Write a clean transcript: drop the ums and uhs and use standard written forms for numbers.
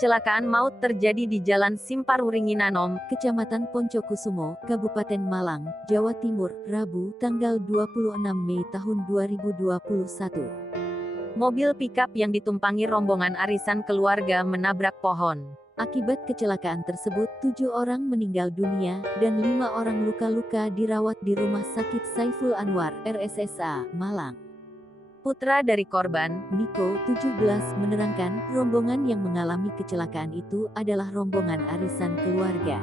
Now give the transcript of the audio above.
kecelakaan maut terjadi di Jalan Simparuringinanom, Kecamatan Poncokusumo, Kabupaten Malang, Jawa Timur, Rabu, tanggal 26 Mei tahun 2021. mobil pikap yang ditumpangi rombongan arisan keluarga menabrak pohon. Akibat kecelakaan tersebut, 7 orang meninggal dunia, dan 5 orang luka-luka dirawat di Rumah Sakit Saiful Anwar, RSSA, Malang. Putra dari korban, Niko, 17, menerangkan, rombongan yang mengalami kecelakaan itu adalah rombongan arisan keluarga.